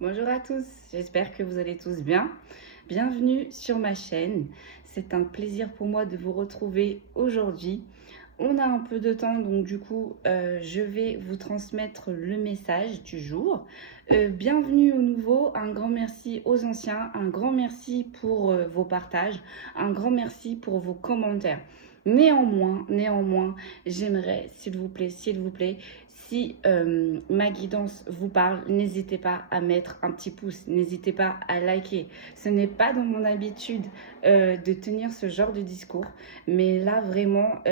Bonjour à tous, j'espère que vous allez tous bien. Bienvenue sur ma chaîne. C'est un plaisir pour moi de vous retrouver aujourd'hui. On a un peu de temps, donc du coup, je vais vous transmettre le message du jour. Bienvenue aux nouveaux, un grand merci aux anciens, un grand merci pour vos partages, un grand merci pour vos commentaires. Néanmoins, j'aimerais, s'il vous plaît, si ma guidance vous parle, n'hésitez pas à mettre un petit pouce, n'hésitez pas à liker. Ce n'est pas dans mon habitude de tenir ce genre de discours, mais là vraiment,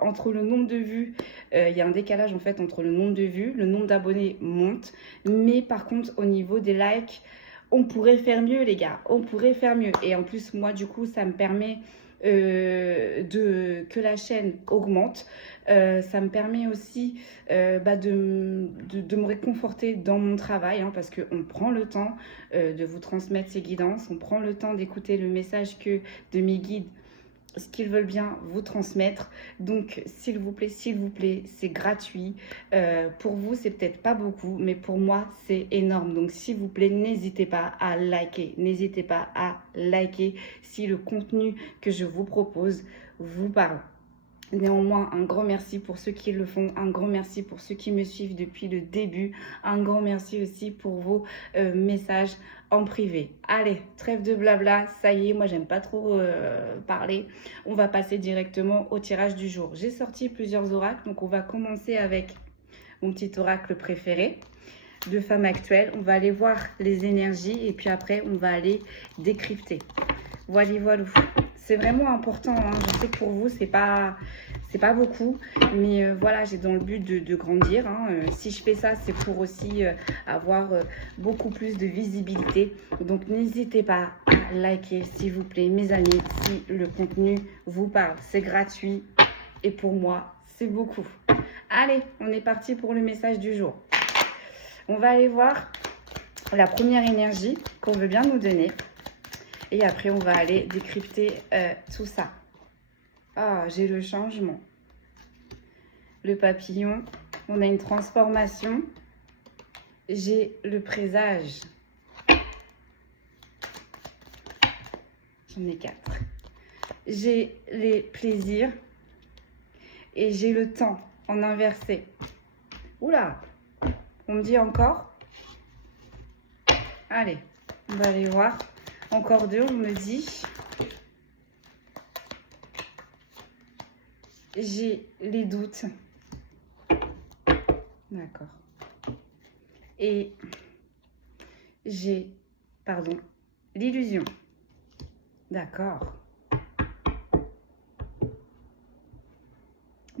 entre le nombre de vues, il y a un décalage en fait entre le nombre de vues, le nombre d'abonnés monte, mais par contre au niveau des likes, on pourrait faire mieux les gars, on pourrait faire mieux. Et en plus moi du coup ça me permet que la chaîne augmente. Ça me permet aussi de me réconforter dans mon travail, hein, parce qu'on prend le temps de vous transmettre ces guidances, on prend le temps d'écouter le message de mes guides, ce qu'ils veulent bien vous transmettre. Donc s'il vous plaît, c'est gratuit. Pour vous c'est peut-être pas beaucoup, mais pour moi c'est énorme. Donc s'il vous plaît, n'hésitez pas à liker, si le contenu que je vous propose vous parle. Néanmoins, un grand merci pour ceux qui le font, un grand merci pour ceux qui me suivent depuis le début, un grand merci aussi pour vos messages en privé. Allez, trêve de blabla, ça y est, moi j'aime pas trop parler. On va passer directement au tirage du jour. J'ai sorti plusieurs oracles, donc on va commencer avec mon petit oracle préféré de femme actuelle. On va aller voir les énergies et puis après on va aller décrypter. Voilà. C'est vraiment important, hein. Je sais que pour vous, c'est pas beaucoup, mais voilà, j'ai dans le but de grandir, hein. Si je fais ça, c'est pour aussi avoir beaucoup plus de visibilité. Donc, n'hésitez pas à liker, s'il vous plaît, mes amis, si le contenu vous parle. C'est gratuit et pour moi, c'est beaucoup. Allez, on est parti pour le message du jour. On va aller voir la première énergie qu'on veut bien nous donner. Et après, on va aller décrypter tout ça. Ah, j'ai le changement. Le papillon. On a une transformation. J'ai le présage. J'en ai 4. J'ai les plaisirs. Et j'ai le temps en inversé. Oula, on me dit encore. Allez, on va aller voir. Encore 2, on me dit. J'ai les doutes. D'accord. Et j'ai, l'illusion. D'accord.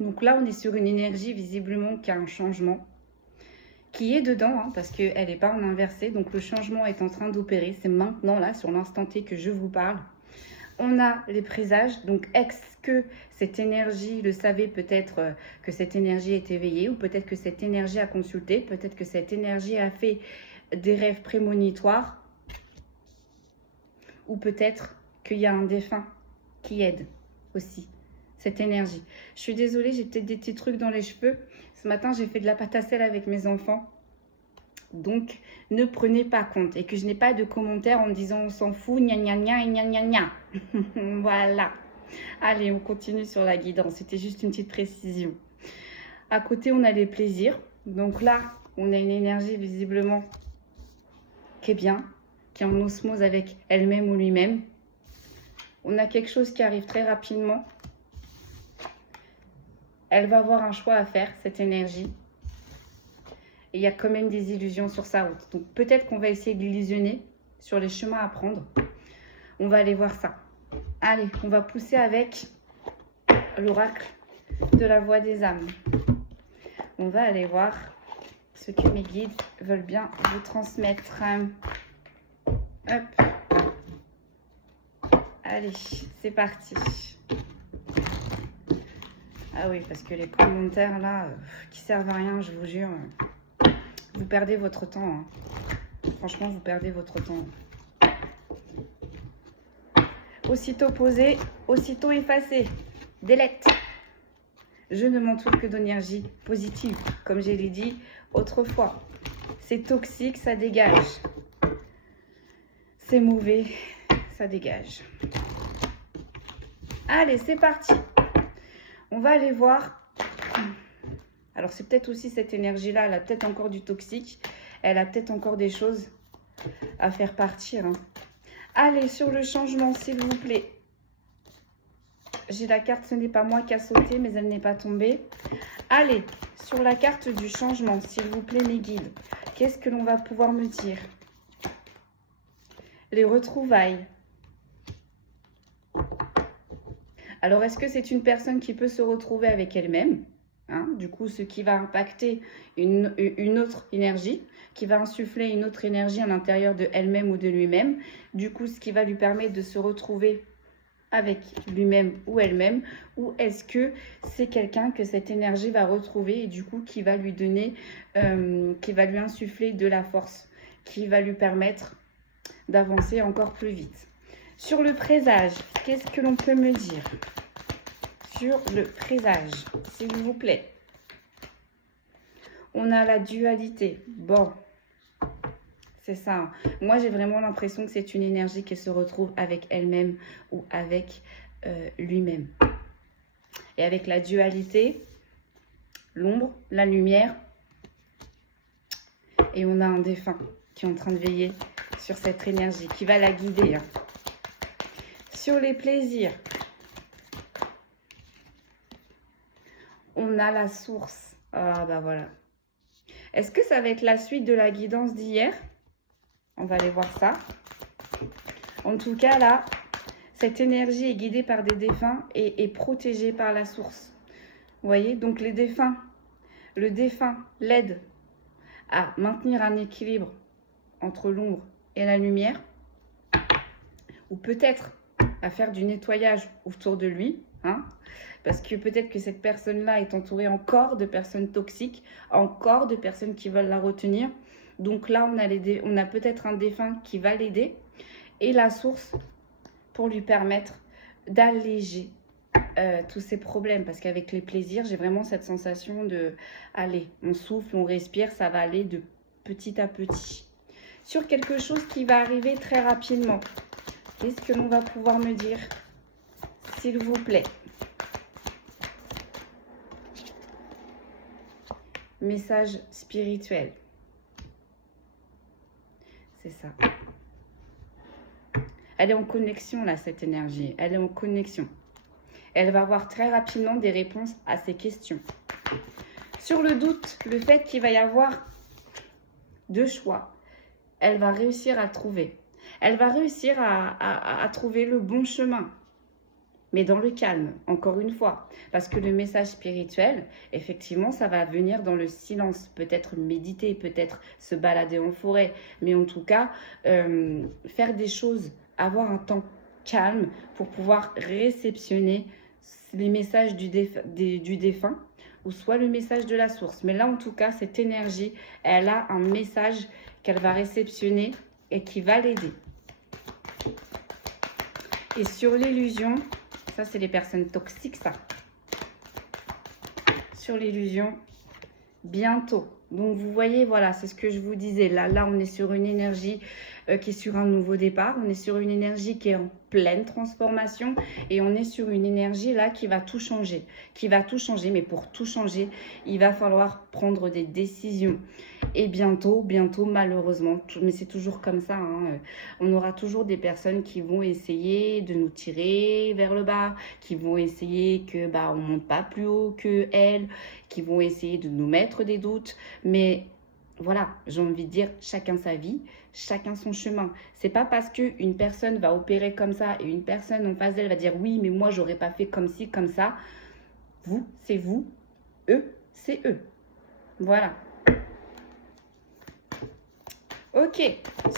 Donc là, on est sur une énergie visiblement qui a un changement. Qui est dedans, hein, parce qu'elle n'est pas en inversé. Donc le changement est en train d'opérer. C'est maintenant, là, sur l'instant T que je vous parle. On a les présages. Donc est-ce que cette énergie, le savait peut-être que cette énergie est éveillée, ou peut-être que cette énergie a consulté, peut-être que cette énergie a fait des rêves prémonitoires, ou peut-être qu'il y a un défunt qui aide aussi cette énergie. Je suis désolée, j'ai peut-être des petits trucs dans les cheveux. Ce matin, j'ai fait de la pâte à sel avec mes enfants. Donc, ne prenez pas compte. Et que je n'ai pas de commentaires en me disant on s'en fout, gna gna gna et gna gna gna. Voilà. Allez, on continue sur la guidance. C'était juste une petite précision. À côté, on a les plaisirs. Donc là, on a une énergie visiblement qui est bien, qui est en osmose avec elle-même ou lui-même. On a quelque chose qui arrive très rapidement. Elle va avoir un choix à faire, cette énergie. Et il y a quand même des illusions sur sa route. Donc peut-être qu'on va essayer de l'illusionner sur les chemins à prendre. On va aller voir ça. Allez, on va pousser avec l'oracle de la voix des âmes. On va aller voir ce que mes guides veulent bien vous transmettre. Hop. Allez, c'est parti. Ah oui, parce que les commentaires là, qui servent à rien, je vous jure, vous perdez votre temps. Hein. Franchement, vous perdez votre temps. Aussitôt posé, aussitôt effacé. Delete. Je ne m'entoure que d'énergie positive, comme je l'ai dit autrefois. C'est toxique, ça dégage. C'est mauvais, ça dégage. Allez, c'est parti. On va aller voir. Alors, c'est peut-être aussi cette énergie-là. Elle a peut-être encore du toxique. Elle a peut-être encore des choses à faire partir. Hein. Allez, sur le changement, s'il vous plaît. J'ai la carte, ce n'est pas moi qui a sauté, mais elle n'est pas tombée. Allez, sur la carte du changement, s'il vous plaît, mes guides. Qu'est-ce que l'on va pouvoir me dire? Les retrouvailles. Alors, est-ce que c'est une personne qui peut se retrouver avec elle-même, hein? Du coup, ce qui va impacter une autre énergie, qui va insuffler une autre énergie à l'intérieur de elle-même ou de lui-même. Du coup, ce qui va lui permettre de se retrouver avec lui-même ou elle-même. Ou est-ce que c'est quelqu'un que cette énergie va retrouver et du coup, qui va lui donner, qui va lui insuffler de la force, qui va lui permettre d'avancer encore plus vite. Sur le présage, qu'est-ce que l'on peut me dire? Sur le présage, s'il vous plaît. On a la dualité. Bon, c'est ça. Moi, j'ai vraiment l'impression que c'est une énergie qui se retrouve avec elle-même ou avec lui-même. Et avec la dualité, l'ombre, la lumière, et on a un défunt qui est en train de veiller sur cette énergie, qui va la guider. Hein. Sur les plaisirs, on a la source. Ah bah voilà. Est-ce que ça va être la suite de la guidance d'hier? On va aller voir ça. En tout cas, là, cette énergie est guidée par des défunts et est protégée par la source. Vous voyez? Donc les défunts, le défunt l'aide à maintenir un équilibre entre l'ombre et la lumière. Ou peut-être à faire du nettoyage autour de lui, hein, parce que peut-être que cette personne-là est entourée encore de personnes toxiques, encore de personnes qui veulent la retenir. Donc là, on a peut-être un défunt qui va l'aider et la source pour lui permettre d'alléger tous ces problèmes. Parce qu'avec les plaisirs, j'ai vraiment cette sensation de, allez, on souffle, on respire, ça va aller de petit à petit. Sur quelque chose qui va arriver très rapidement. Qu'est-ce que l'on va pouvoir me dire, s'il vous plaît? Message spirituel. C'est ça. Elle est en connexion, là, cette énergie. Elle est en connexion. Elle va avoir très rapidement des réponses à ces questions. Sur le doute, le fait qu'il va y avoir deux choix, elle va réussir à le trouver. Elle va réussir à trouver le bon chemin, mais dans le calme, encore une fois. Parce que le message spirituel, effectivement, ça va venir dans le silence. Peut-être méditer, peut-être se balader en forêt. Mais en tout cas, faire des choses, avoir un temps calme pour pouvoir réceptionner les messages du défunt ou soit le message de la source. Mais là, en tout cas, cette énergie, elle a un message qu'elle va réceptionner et qui va l'aider. Et sur l'illusion, ça c'est les personnes toxiques, ça. Sur l'illusion, bientôt. Donc vous voyez, voilà, c'est ce que je vous disais. Là, on est sur une énergie qui est sur un nouveau départ. On est sur une énergie qui est en pleine transformation. Et on est sur une énergie là qui va tout changer. Qui va tout changer. Mais pour tout changer, il va falloir prendre des décisions. Et bientôt, malheureusement, mais c'est toujours comme ça, hein, on aura toujours des personnes qui vont essayer de nous tirer vers le bas, qui vont essayer que on ne monte pas plus haut que elles, qui vont essayer de nous mettre des doutes. Mais voilà, j'ai envie de dire, chacun sa vie, chacun son chemin. C'est pas parce qu'une personne va opérer comme ça et une personne en face d'elle va dire oui, mais moi, j'aurais pas fait comme ci, comme ça. Vous, c'est vous. Eux, c'est eux. Voilà. Ok,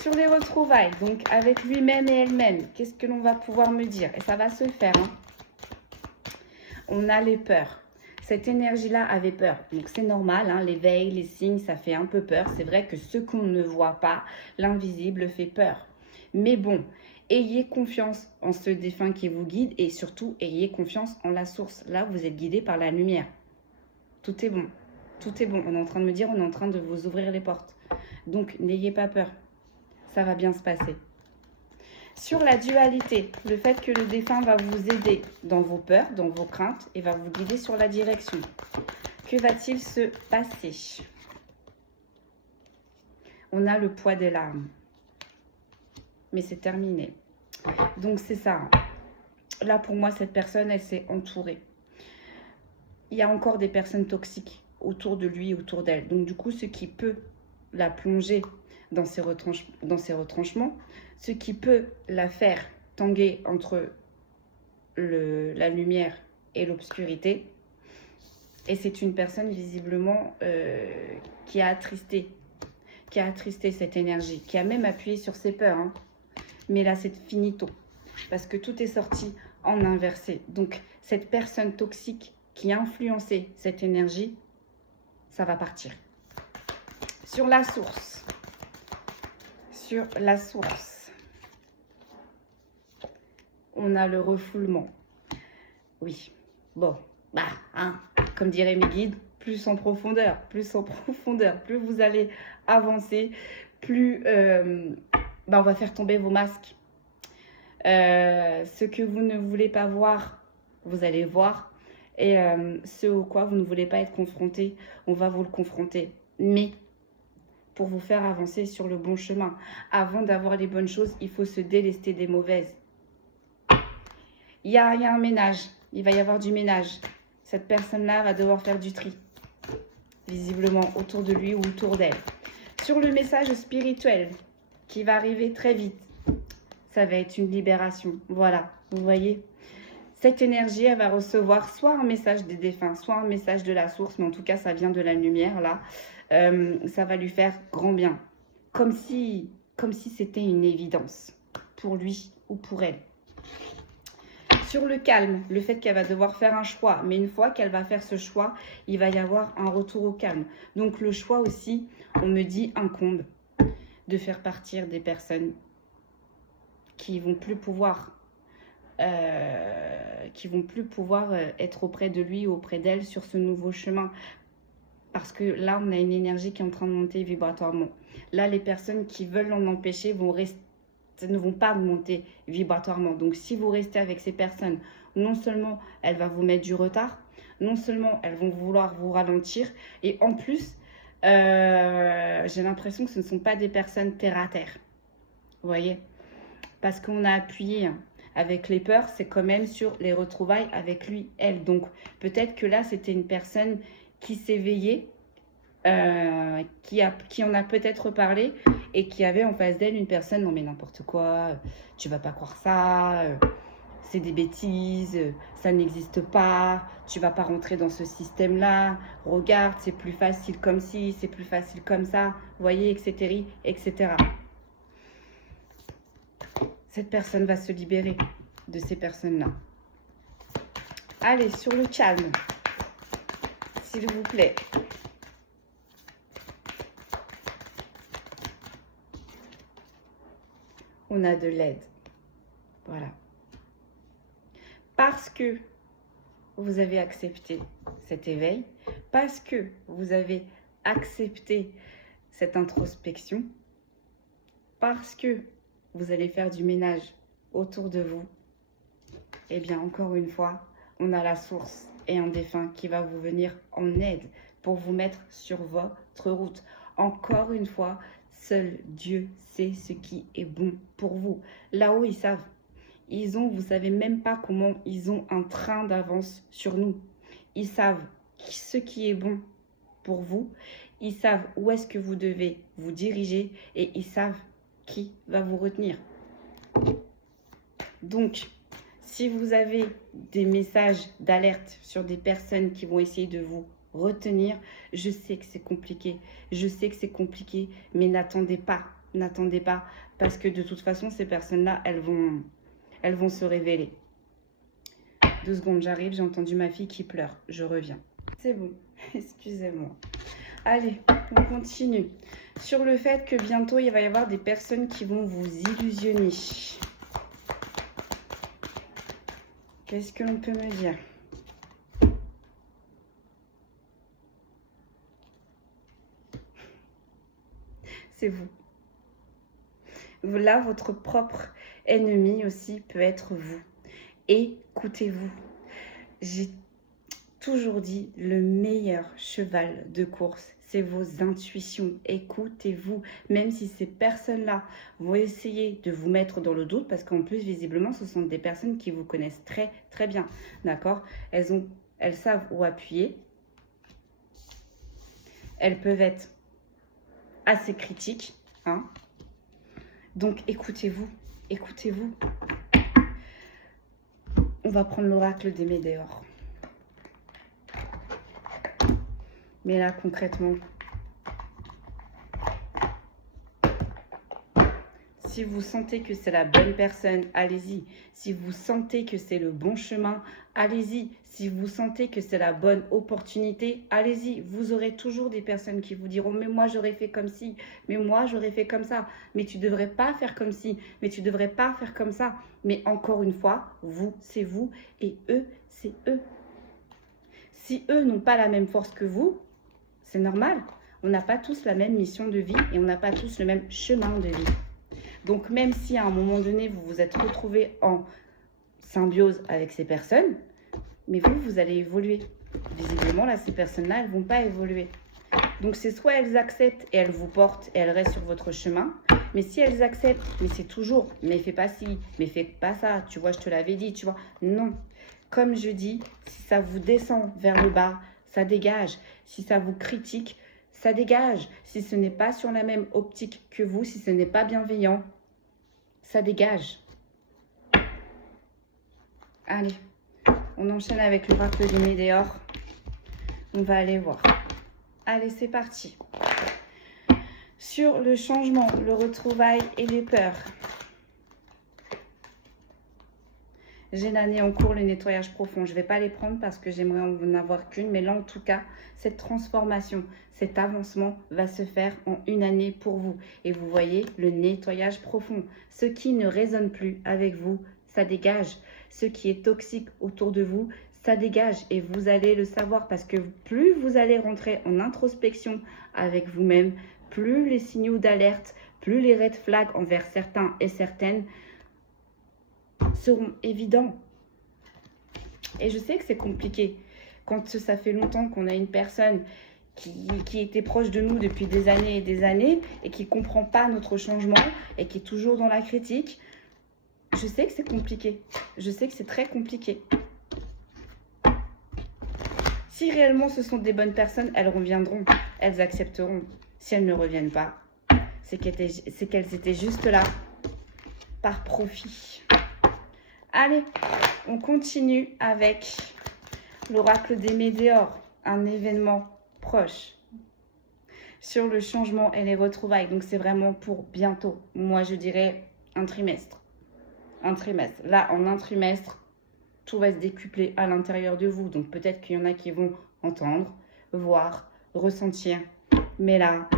sur les retrouvailles, donc avec lui-même et elle-même, qu'est-ce que l'on va pouvoir me dire? Et ça va se faire. Hein. On a les peurs. Cette énergie-là avait peur. Donc c'est normal, hein, l'éveil, les signes, ça fait un peu peur. C'est vrai que ce qu'on ne voit pas, l'invisible fait peur. Mais bon, ayez confiance en ce défunt qui vous guide et surtout, ayez confiance en la source. Là, vous êtes guidé par la lumière. Tout est bon. Tout est bon. On est en train de me dire, on est en train de vous ouvrir les portes. Donc, n'ayez pas peur. Ça va bien se passer. Sur la dualité, le fait que le défunt va vous aider dans vos peurs, dans vos craintes et va vous guider sur la direction. Que va-t-il se passer? On a le poids des larmes. Mais c'est terminé. Donc, c'est ça. Là, pour moi, cette personne, elle s'est entourée. Il y a encore des personnes toxiques autour de lui, autour d'elle. Donc, du coup, ce qui peut la plonger dans ses retranchements, ce qui peut la faire tanguer entre la lumière et l'obscurité. Et c'est une personne visiblement qui a attristé cette énergie, qui a même appuyé sur ses peurs. Hein. Mais là, c'est finito, parce que tout est sorti en inversé. Donc, cette personne toxique qui a influencé cette énergie, ça va partir. Sur la source. Sur la source. On a le refoulement. Oui. Bon. Bah, hein, comme diraient mes guides, plus en profondeur. Plus vous allez avancer, plus on va faire tomber vos masques. Ce que vous ne voulez pas voir, vous allez voir. Et ce au quoi vous ne voulez pas être confronté, on va vous le confronter. Mais pour vous faire avancer sur le bon chemin. Avant d'avoir les bonnes choses, il faut se délester des mauvaises. Il y a un ménage. Il va y avoir du ménage. Cette personne-là va devoir faire du tri. Visiblement autour de lui ou autour d'elle. Sur le message spirituel qui va arriver très vite, ça va être une libération. Voilà, vous voyez. Cette énergie, elle va recevoir soit un message des défunts, soit un message de la source, mais en tout cas, ça vient de la lumière, là. Ça va lui faire grand bien. Comme si c'était une évidence pour lui ou pour elle. Sur le calme, le fait qu'elle va devoir faire un choix, mais une fois qu'elle va faire ce choix, il va y avoir un retour au calme. Donc le choix aussi, on me dit, incombe de faire partir des personnes qui vont plus pouvoir être auprès de lui ou auprès d'elle sur ce nouveau chemin. Parce que là, on a une énergie qui est en train de monter vibratoirement. Là, les personnes qui veulent l'en empêcher ne vont pas monter vibratoirement. Donc, si vous restez avec ces personnes, non seulement elles vont vous mettre du retard, non seulement elles vont vouloir vous ralentir, et en plus, j'ai l'impression que ce ne sont pas des personnes terre à terre. Vous voyez? Parce qu'on a appuyé avec les peurs, c'est quand même sur les retrouvailles avec lui, elle. Donc, peut-être que là, c'était une personne qui s'éveillait, qui en a peut-être parlé et qui avait en face d'elle une personne, non mais n'importe quoi, tu vas pas croire ça, c'est des bêtises, ça n'existe pas, tu vas pas rentrer dans ce système-là, regarde, c'est plus facile comme ci, c'est plus facile comme ça, vous voyez, etc., etc. Cette personne va se libérer de ces personnes-là. Allez, sur le calme, s'il vous plaît. On a de l'aide. Voilà. Parce que vous avez accepté cet éveil, parce que vous avez accepté cette introspection, parce que vous allez faire du ménage autour de vous, eh bien, encore une fois, on a la source et un défunt qui va vous venir en aide pour vous mettre sur votre route. Encore une fois, seul Dieu sait ce qui est bon pour vous. Là-haut, ils savent. Vous savez même pas comment ils ont un train d'avance sur nous. Ils savent ce qui est bon pour vous. Ils savent où est-ce que vous devez vous diriger et ils savent qui va vous retenir. Donc, si vous avez des messages d'alerte sur des personnes qui vont essayer de vous retenir, je sais que c'est compliqué. Je sais que c'est compliqué, mais n'attendez pas. N'attendez pas, parce que de toute façon, ces personnes-là, elles vont se révéler. 2 secondes, j'arrive, j'ai entendu ma fille qui pleure. Je reviens. C'est bon, excusez-moi. Allez, on continue. Sur le fait que bientôt, il va y avoir des personnes qui vont vous illusionner. Qu'est-ce que l'on peut me dire? c'est vous. Là, votre propre ennemi aussi peut être vous. Écoutez-vous. J'ai toujours dit, le meilleur cheval de course, c'est vos intuitions. Écoutez-vous, même si ces personnes-là vont essayer de vous mettre dans le doute, parce qu'en plus, visiblement, ce sont des personnes qui vous connaissent très, très bien. D'accord? Elles savent où appuyer. Elles peuvent être assez critiques. Hein? Donc, écoutez-vous. Écoutez-vous. On va prendre l'oracle des météores. Mais là, concrètement, si vous sentez que c'est la bonne personne, allez-y. Si vous sentez que c'est le bon chemin, allez-y. Si vous sentez que c'est la bonne opportunité, allez-y. Vous aurez toujours des personnes qui vous diront « Mais moi, j'aurais fait comme ci. Mais moi, j'aurais fait comme ça. Mais tu ne devrais pas faire comme ci. Mais tu ne devrais pas faire comme ça. » Mais encore une fois, vous, c'est vous. Et eux, c'est eux. Si eux n'ont pas la même force que vous, c'est normal. On n'a pas tous la même mission de vie et on n'a pas tous le même chemin de vie. Donc, même si à un moment donné, vous vous êtes retrouvé en symbiose avec ces personnes, mais vous allez évoluer. Visiblement, là, ces personnes-là, elles ne vont pas évoluer. Donc, c'est soit elles acceptent et elles vous portent et elles restent sur votre chemin. Mais si elles acceptent, mais c'est toujours, mais fais pas ci, mais fais pas ça, tu vois, je te l'avais dit, tu vois. Non. Comme je dis, si ça vous descend vers le bas, ça dégage. Si ça vous critique, ça dégage. Si ce n'est pas sur la même optique que vous, si ce n'est pas bienveillant, ça dégage. Allez, on enchaîne avec l'oracle des météores. On va aller voir. Allez, c'est parti. Sur le changement, le retrouvail et les peurs. J'ai l'année en cours, le nettoyage profond. Je ne vais pas les prendre parce que j'aimerais en avoir qu'une. Mais là, en tout cas, cette transformation, cet avancement va se faire en une année pour vous. Et vous voyez, le nettoyage profond. Ce qui ne résonne plus avec vous, ça dégage. Ce qui est toxique autour de vous, ça dégage. Et vous allez le savoir parce que plus vous allez rentrer en introspection avec vous-même, plus les signaux d'alerte, plus les red flags envers certains et certaines seront évidents. Et je sais que c'est compliqué. Quand ça fait longtemps qu'on a une personne qui était proche de nous depuis des années et des années et qui ne comprend pas notre changement et qui est toujours dans la critique, je sais que c'est compliqué. Je sais que c'est très compliqué. Si réellement ce sont des bonnes personnes, elles reviendront, elles accepteront. Si elles ne reviennent pas, c'est qu'elles étaient juste là par profit. Allez, on continue avec l'oracle des météores, un événement proche sur le changement et les retrouvailles. Donc, c'est vraiment pour bientôt. Moi, je dirais un trimestre. Un trimestre. Là, en un trimestre, tout va se décupler à l'intérieur de vous. Donc, peut-être qu'il y en a qui vont entendre, voir, ressentir. Mais là,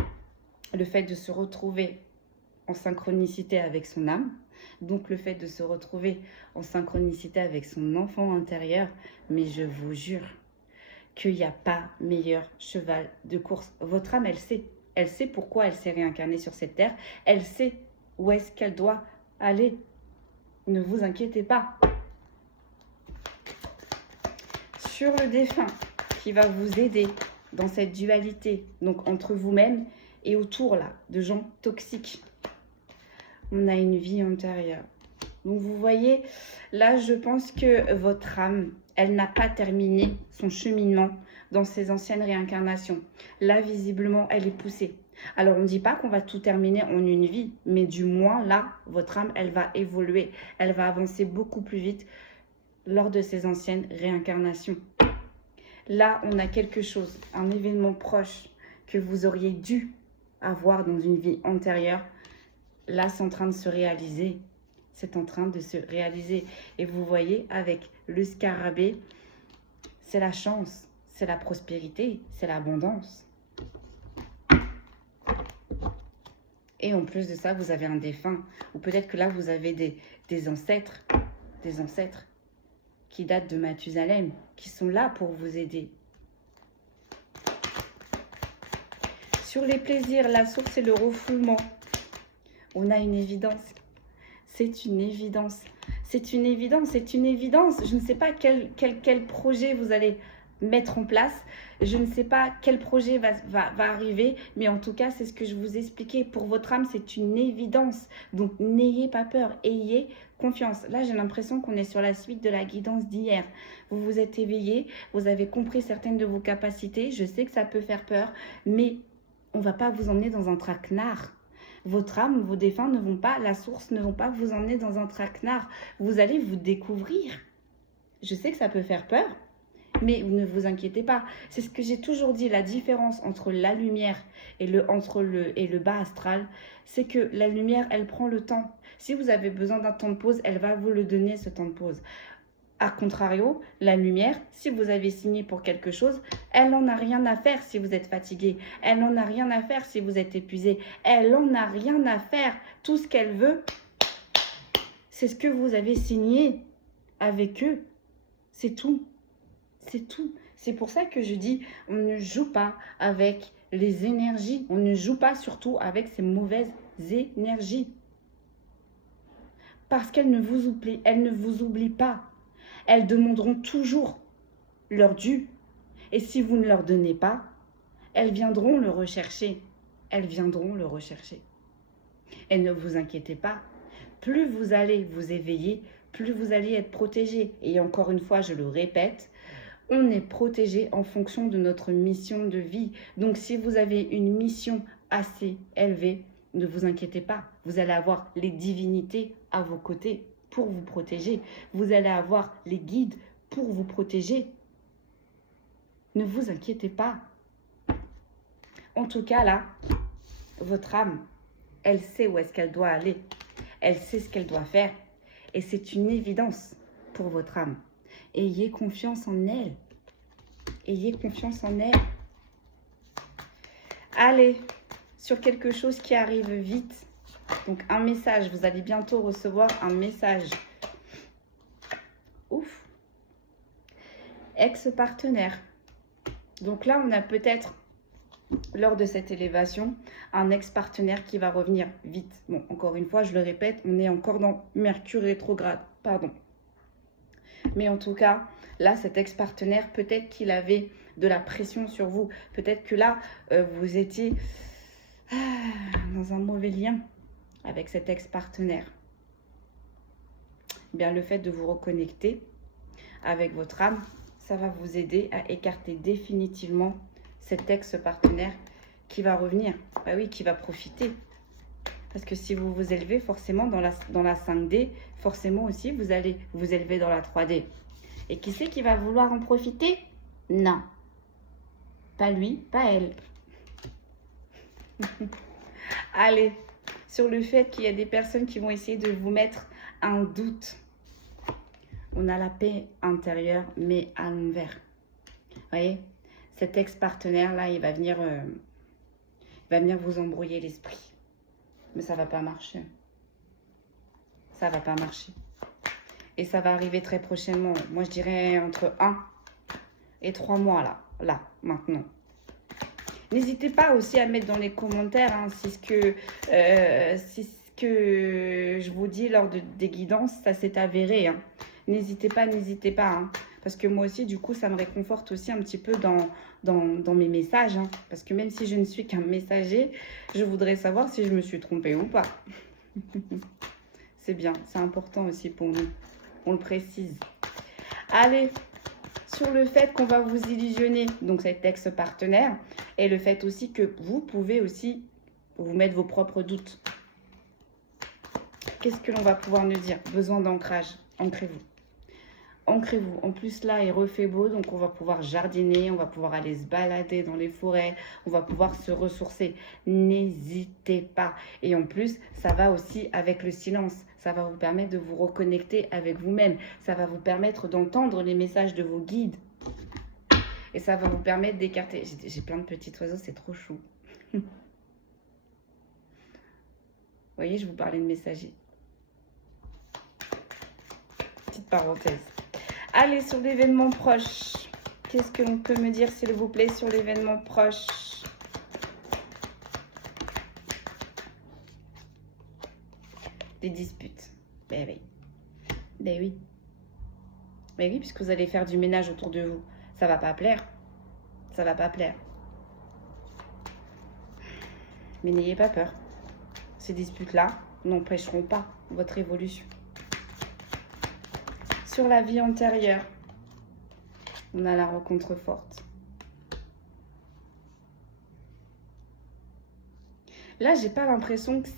le fait de se retrouver en synchronicité avec son âme, donc le fait de se retrouver en synchronicité avec son enfant intérieur, mais je vous jure qu'il n'y a pas meilleur cheval de course. Votre âme, elle sait pourquoi elle s'est réincarnée sur cette terre, elle sait où est-ce qu'elle doit aller. Ne vous inquiétez pas. Sur le défunt qui va vous aider dans cette dualité, donc entre vous-même et autour là, de gens toxiques. On a une vie antérieure. Donc vous voyez, là je pense que votre âme, elle n'a pas terminé son cheminement dans ses anciennes réincarnations. Là visiblement, elle est poussée. Alors on ne dit pas qu'on va tout terminer en une vie, mais du moins là, votre âme, elle va évoluer. Elle va avancer beaucoup plus vite lors de ses anciennes réincarnations. Là, on a quelque chose, un événement proche que vous auriez dû avoir dans une vie antérieure. Là, c'est en train de se réaliser. C'est en train de se réaliser. Et vous voyez, avec le scarabée, c'est la chance, c'est la prospérité, c'est l'abondance. Et en plus de ça, vous avez un défunt. Ou peut-être que là, vous avez des ancêtres qui datent de Mathusalem, qui sont là pour vous aider. Sur les plaisirs, la source et le refoulement. On a une évidence. C'est une évidence. C'est une évidence, c'est une évidence. Je ne sais pas quel projet vous allez mettre en place. Je ne sais pas quel projet va arriver, mais en tout cas, c'est ce que je vous expliquais. Pour votre âme, c'est une évidence. Donc, n'ayez pas peur, ayez confiance. Là, j'ai l'impression qu'on est sur la suite de la guidance d'hier. Vous vous êtes éveillé, vous avez compris certaines de vos capacités. Je sais que ça peut faire peur, mais on ne va pas vous emmener dans un traquenard. Votre âme, vos défunts ne vont pas, la source ne vont pas vous emmener dans un traquenard. Vous allez vous découvrir. Je sais que ça peut faire peur, mais ne vous inquiétez pas. C'est ce que j'ai toujours dit, la différence entre la lumière et le bas astral, c'est que la lumière, elle prend le temps. Si vous avez besoin d'un temps de pause, elle va vous le donner, ce temps de pause. A contrario, la lumière, si vous avez signé pour quelque chose, elle n'en a rien à faire si vous êtes fatigué. Elle n'en a rien à faire si vous êtes épuisé. Elle n'en a rien à faire. Tout ce qu'elle veut, c'est ce que vous avez signé avec eux. C'est tout. C'est tout. C'est pour ça que je dis, on ne joue pas avec les énergies. On ne joue pas surtout avec ces mauvaises énergies. Parce qu'elles ne vous oublient pas. Elles demanderont toujours leur dû. Et si vous ne leur donnez pas, elles viendront le rechercher. Elles viendront le rechercher. Et ne vous inquiétez pas, plus vous allez vous éveiller, plus vous allez être protégé. Et encore une fois, je le répète, on est protégé en fonction de notre mission de vie. Donc si vous avez une mission assez élevée, ne vous inquiétez pas. Vous allez avoir les divinités à vos côtés pour vous protéger. Vous allez avoir les guides pour vous protéger. Ne vous inquiétez pas. En tout cas, là, votre âme, elle sait où est-ce qu'elle doit aller. Elle sait ce qu'elle doit faire. Et c'est une évidence pour votre âme. Ayez confiance en elle. Ayez confiance en elle. Allez, sur quelque chose qui arrive vite. Donc, un message. Vous allez bientôt recevoir un message. Ouf. Ex-partenaire. Donc là, on a peut-être, lors de cette élévation, un ex-partenaire qui va revenir vite. Bon, encore une fois, je le répète, on est encore dans Mercure rétrograde. Pardon. Mais en tout cas, là, cet ex-partenaire, peut-être qu'il avait de la pression sur vous. Peut-être que là, vous étiez dans un mauvais lien avec cet ex-partenaire. Bien, le fait de vous reconnecter avec votre âme, ça va vous aider à écarter définitivement cet ex-partenaire qui va revenir. Bah oui, qui va profiter. Parce que si vous vous élevez forcément dans la 5D, forcément aussi, vous allez vous élever dans la 3D. Et qui c'est qui va vouloir en profiter? Non. Pas lui, pas elle. Allez, sur le fait qu'il y a des personnes qui vont essayer de vous mettre un doute. On a la paix intérieure, mais à l'envers. Vous voyez, cet ex-partenaire-là, il va venir vous embrouiller l'esprit. Mais ça ne va pas marcher. Ça ne va pas marcher. Et ça va arriver très prochainement. Moi, je dirais entre 1 et 3 mois, là, maintenant. N'hésitez pas aussi à mettre dans les commentaires si ce que je vous dis lors des guidances, ça s'est avéré. Hein. N'hésitez pas. Hein. Parce que moi aussi, du coup, ça me réconforte aussi un petit peu dans mes messages. Hein. Parce que même si je ne suis qu'un messager, je voudrais savoir si je me suis trompée ou pas. C'est bien, c'est important aussi pour nous. On le précise. Allez, sur le fait qu'on va vous illusionner, donc cet ex-partenaire, et le fait aussi que vous pouvez aussi vous mettre vos propres doutes. Qu'est-ce que l'on va pouvoir nous dire? Besoin d'ancrage. Ancrez-vous. Ancrez-vous. En plus, là, il refait beau, donc on va pouvoir jardiner, on va pouvoir aller se balader dans les forêts, on va pouvoir se ressourcer. N'hésitez pas. Et en plus, ça va aussi avec le silence. Ça va vous permettre de vous reconnecter avec vous-même. Ça va vous permettre d'entendre les messages de vos guides. Et ça va vous permettre d'écarter. J'ai plein de petits oiseaux, c'est trop chou. Vous voyez, je vous parlais de messager. Petite parenthèse. Allez, sur l'événement proche. Qu'est-ce que l'on peut me dire, s'il vous plaît, sur l'événement proche? des disputes. Ben oui. Ben oui. Ben oui, puisque vous allez faire du ménage autour de vous. Ça va pas plaire. Ça va pas plaire. Mais n'ayez pas peur. Ces disputes-là n'empêcheront pas votre évolution. Sur la vie antérieure, on a la rencontre forte. Là, j'ai pas l'impression que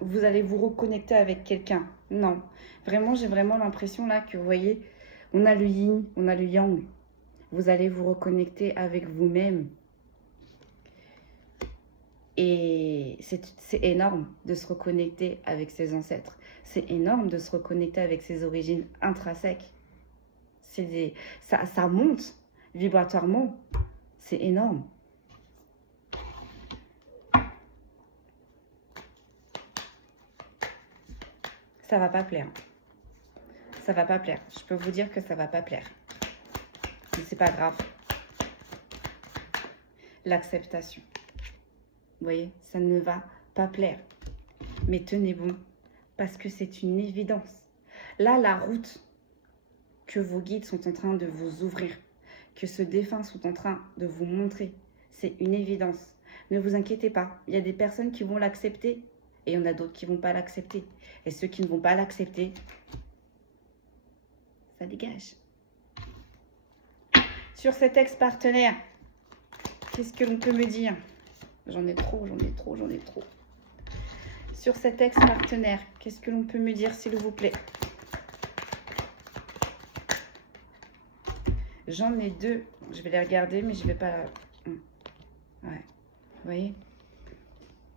vous allez vous reconnecter avec quelqu'un. Non. Vraiment, j'ai vraiment l'impression là que vous voyez, on a le yin, on a le yang. Vous allez vous reconnecter avec vous-même. Et c'est énorme de se reconnecter avec ses ancêtres. C'est énorme de se reconnecter avec ses origines intrinsèques. Ça monte vibratoirement. C'est énorme. Ça va pas plaire. Ça va pas plaire. Je peux vous dire que ça va pas plaire. Mais c'est pas grave. L'acceptation. Vous voyez, ça ne va pas plaire. Mais tenez bon, parce que c'est une évidence. Là, la route que vos guides sont en train de vous ouvrir, que ceux défunts sont en train de vous montrer, c'est une évidence. Ne vous inquiétez pas, il y a des personnes qui vont l'accepter et il y en a d'autres qui ne vont pas l'accepter. Et ceux qui ne vont pas l'accepter, ça dégage. Sur cet ex-partenaire, qu'est-ce que l'on peut me dire ? J'en ai trop. Sur cet ex-partenaire, qu'est-ce que l'on peut me dire, s'il vous plaît? J'en ai deux. Je vais les regarder, mais je ne vais pas... Ouais. Vous voyez?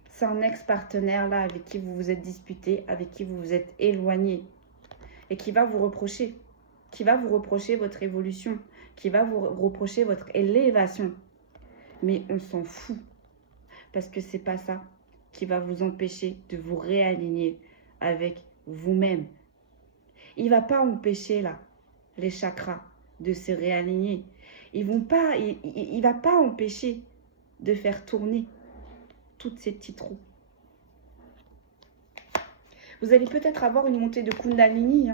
C'est un ex-partenaire, là, avec qui vous vous êtes disputé, avec qui vous vous êtes éloigné. Et qui va vous reprocher. Qui va vous reprocher votre évolution. Qui va vous reprocher votre élévation. Mais on s'en fout. Parce que c'est pas ça qui va vous empêcher de vous réaligner avec vous-même. Il ne va pas empêcher, là, les chakras de se réaligner. Il ne va pas empêcher de faire tourner toutes ces petites roues. Vous allez peut-être avoir une montée de Kundalini.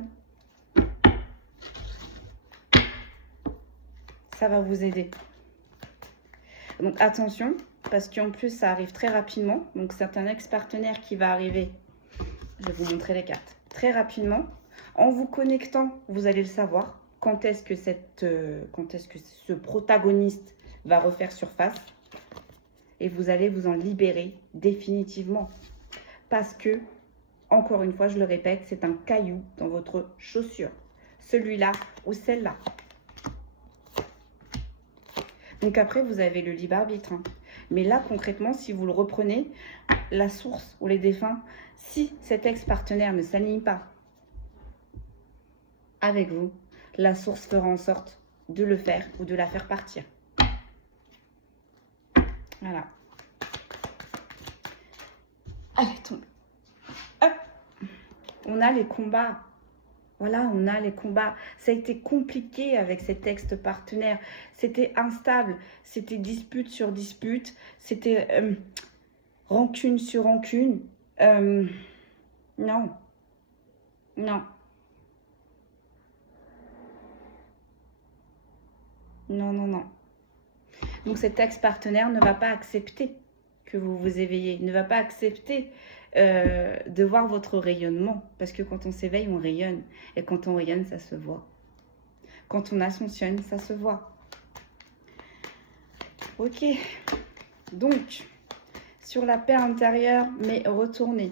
Ça va vous aider. Donc attention, parce qu'en plus ça arrive très rapidement. Donc c'est un ex-partenaire qui va arriver. Je vais vous montrer les cartes. Très rapidement. En vous connectant, vous allez le savoir. Quand est-ce que ce protagoniste va refaire surface. Et vous allez vous en libérer définitivement. Parce que, encore une fois, je le répète, c'est un caillou dans votre chaussure. Celui-là ou celle-là. Donc après, vous avez le libre arbitre. Mais là, concrètement, si vous le reprenez, la source ou les défunts, si cet ex-partenaire ne s'aligne pas avec vous, la source fera en sorte de le faire ou de la faire partir. Voilà. Allez, tombe. Hop. On a les combats. Voilà, on a les combats. Ça a été compliqué avec cet ex-partenaire. C'était instable. C'était dispute sur dispute. C'était rancune sur rancune. Non. Non. Non, non, non. Donc cet ex-partenaire ne va pas accepter que vous vous éveillez. Ne va pas accepter de voir votre rayonnement. Parce que quand on s'éveille, on rayonne. Et quand on rayonne, ça se voit. Quand on ascensionne, ça se voit. Ok. Donc, sur la paix intérieure, mais retournez.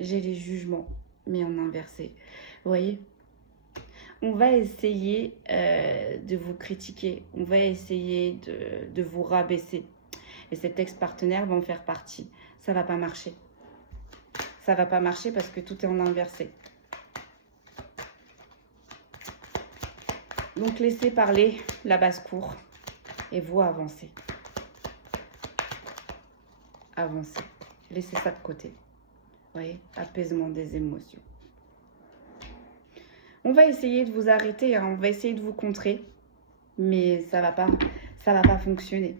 J'ai les jugements, mais en inversé. Vous voyez ? On va essayer de vous critiquer. On va essayer de vous rabaisser. Et cet ex-partenaire va en faire partie. Ça ne va pas marcher. Ça ne va pas marcher parce que tout est en inversé. Donc, laissez parler la basse-cour et vous avancez. Avancez. Laissez ça de côté. Vous voyez, apaisement des émotions. On va essayer de vous arrêter, hein. On va essayer de vous contrer, mais ça va pas fonctionner.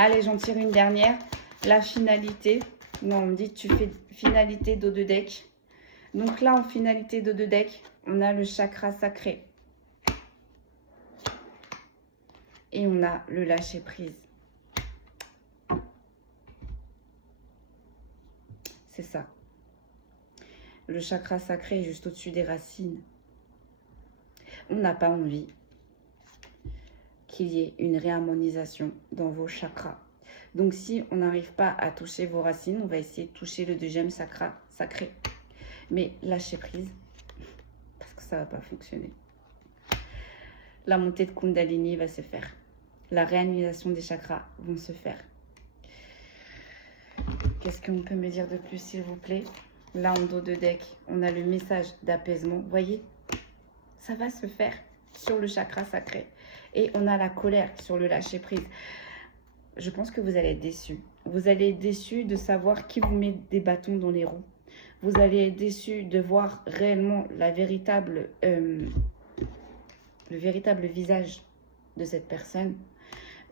Allez, j'en tire une dernière. La finalité. Non, on me dit tu fais finalité dos de deck. Donc là, en finalité dos de deck, on a le chakra sacré. Et on a le lâcher prise. C'est ça. Le chakra sacré est juste au-dessus des racines. On n'a pas envie qu'il y ait une réharmonisation dans vos chakras. Donc si on n'arrive pas à toucher vos racines, on va essayer de toucher le deuxième chakra sacré. Mais lâchez prise, parce que ça ne va pas fonctionner. La montée de Kundalini va se faire. La réharmonisation des chakras vont se faire. Qu'est-ce qu'on peut me dire de plus, s'il vous plaît? Là, en dos de deck, on a le message d'apaisement. Vous voyez, ça va se faire sur le chakra sacré. Et on a la colère sur le lâcher prise. Je pense que vous allez être déçus. Vous allez être déçus de savoir qui vous met des bâtons dans les roues. Vous allez être déçus de voir réellement le véritable visage de cette personne.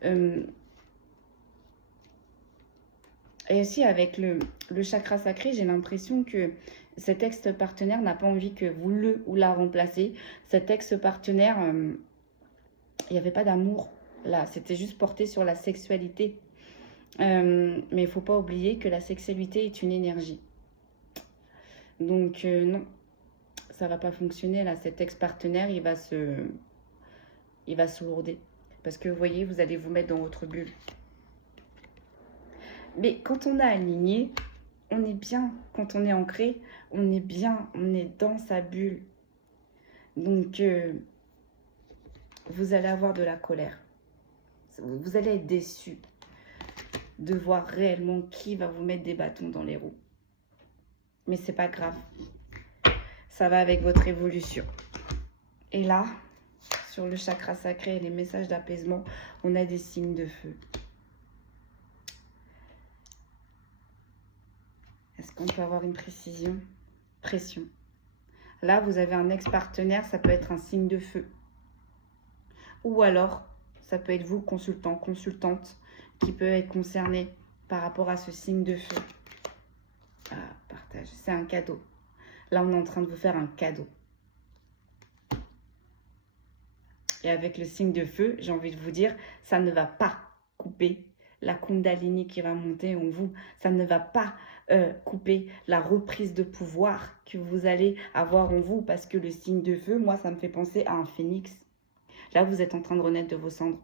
Et aussi avec le chakra sacré, j'ai l'impression que cet ex-partenaire n'a pas envie que vous le ou la remplacez. Cet ex-partenaire, il n'y avait pas d'amour là, c'était juste porté sur la sexualité. Mais il ne faut pas oublier que la sexualité est une énergie. Donc non, ça ne va pas fonctionner là. Cet ex-partenaire, il va se lourder. Parce que vous voyez, vous allez vous mettre dans votre bulle. Mais quand on a aligné, on est bien. Quand on est ancré, on est bien. On est dans sa bulle. Donc, vous allez avoir de la colère. Vous allez être déçus de voir réellement qui va vous mettre des bâtons dans les roues. Mais c'est pas grave. Ça va avec votre évolution. Et là, sur le chakra sacré et les messages d'apaisement, on a des signes de feu. Est-ce qu'on peut avoir une précision? Pression. Là, vous avez un ex-partenaire, ça peut être un signe de feu. Ou alors, ça peut être vous, consultant, consultante, qui peut être concerné par rapport à ce signe de feu. Ah, partage. C'est un cadeau. Là, on est en train de vous faire un cadeau. Et avec le signe de feu, j'ai envie de vous dire, ça ne va pas couper la Kundalini qui va monter en vous. Ça ne va pas couper la reprise de pouvoir que vous allez avoir en vous. Parce que le signe de feu, moi, ça me fait penser à un phénix. Là, vous êtes en train de renaître de vos cendres.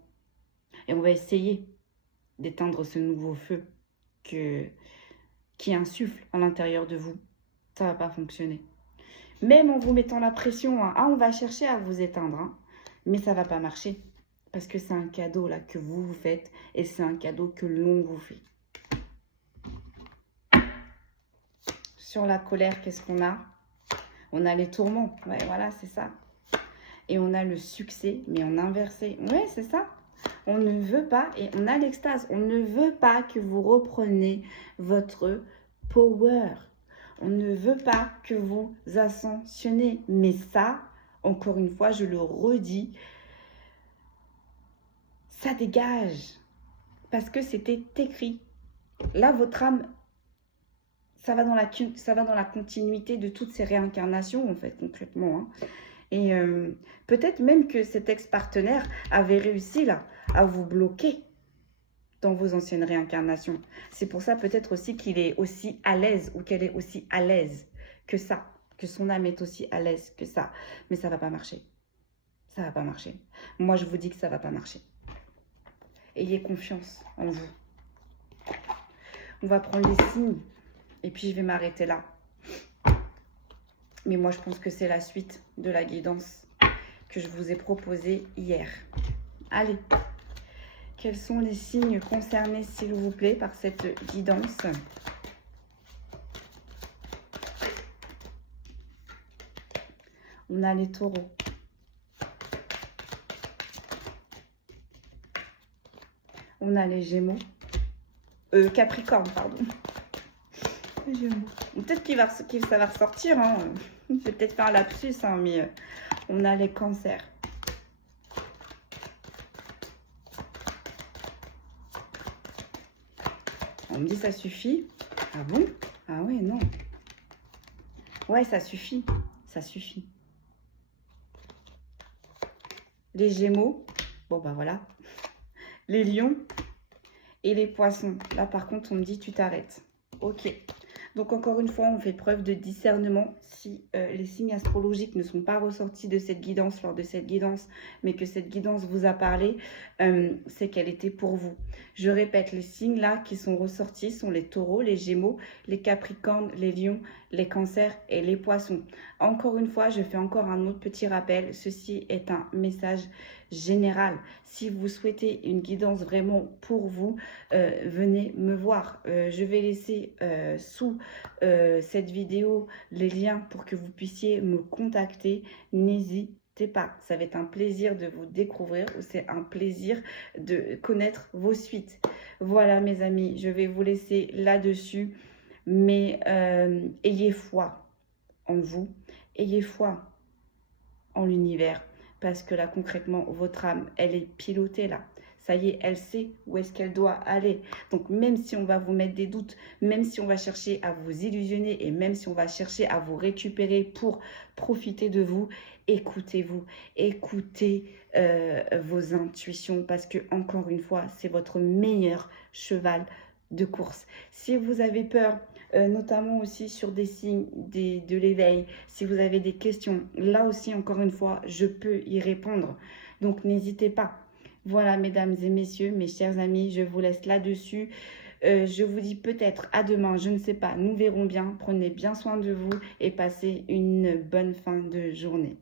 Et on va essayer d'éteindre ce nouveau feu qui insuffle à l'intérieur de vous. Ça ne va pas fonctionner. Même en vous mettant la pression, hein, on va chercher à vous éteindre. Hein, mais ça ne va pas marcher. Parce que c'est un cadeau là que vous vous faites. Et c'est un cadeau que l'on vous fait. Sur la colère, qu'est-ce qu'on a? On a les tourments. Ouais, voilà, c'est ça. Et on a le succès, mais en inversé. Ouais, c'est ça. On ne veut pas, et on a l'extase. On ne veut pas que vous repreniez votre power. On ne veut pas que vous ascensionnez. Mais ça, encore une fois, je le redis, ça dégage. Parce que c'était écrit. Là, votre âme, ça va dans la continuité de toutes ces réincarnations, en fait, concrètement. Hein. Et peut-être même que cet ex-partenaire avait réussi là à vous bloquer dans vos anciennes réincarnations. C'est pour ça peut-être aussi qu'il est aussi à l'aise ou qu'elle est aussi à l'aise que ça, que son âme est aussi à l'aise que ça. Mais ça ne va pas marcher. Ça ne va pas marcher. Moi, je vous dis que ça ne va pas marcher. Ayez confiance en vous. On va prendre les signes et puis je vais m'arrêter là. Mais moi, je pense que c'est la suite de la guidance que je vous ai proposée hier. Allez, quels sont les signes concernés, s'il vous plaît, par cette guidance? On a les taureaux. On a les gémeaux. Capricorne, pardon. Peut-être que ça va ressortir. Hein. Je vais peut-être faire un lapsus, hein, mais on a les cancers. On me dit ça suffit. Ah bon? Ah ouais, non. Ouais, ça suffit. Ça suffit. Les Gémeaux. Bon, bah voilà. Les Lions et les Poissons. Là, par contre, on me dit tu t'arrêtes. Ok. Donc, encore une fois, on fait preuve de discernement. Si les signes astrologiques ne sont pas ressortis de cette guidance, lors de cette guidance, mais que cette guidance vous a parlé, c'est qu'elle était pour vous. Je répète, les signes là qui sont ressortis sont les taureaux, les gémeaux, les capricornes, les lions, les cancers et les poissons. Encore une fois, je fais encore un autre petit rappel. Ceci est un message général. Si vous souhaitez une guidance vraiment pour vous, venez me voir. Je vais laisser sous cette vidéo les liens pour que vous puissiez me contacter. N'hésitez pas, ça va être un plaisir de vous découvrir, c'est un plaisir de connaître vos suites. Voilà mes amis, je vais vous laisser là-dessus, mais ayez foi en vous, ayez foi en l'univers, parce que là concrètement votre âme elle est pilotée là. Ça y est, elle sait où est-ce qu'elle doit aller. Donc, même si on va vous mettre des doutes, même si on va chercher à vous illusionner et même si on va chercher à vous récupérer pour profiter de vous, écoutez-vous. Écoutez vos intuitions parce que, encore une fois, c'est votre meilleur cheval de course. Si vous avez peur, notamment aussi sur des signes de l'éveil, si vous avez des questions, là aussi, encore une fois, je peux y répondre. Donc, n'hésitez pas. Voilà, mesdames et messieurs, mes chers amis, je vous laisse là-dessus. Je vous dis peut-être à demain, je ne sais pas, nous verrons bien. Prenez bien soin de vous et passez une bonne fin de journée.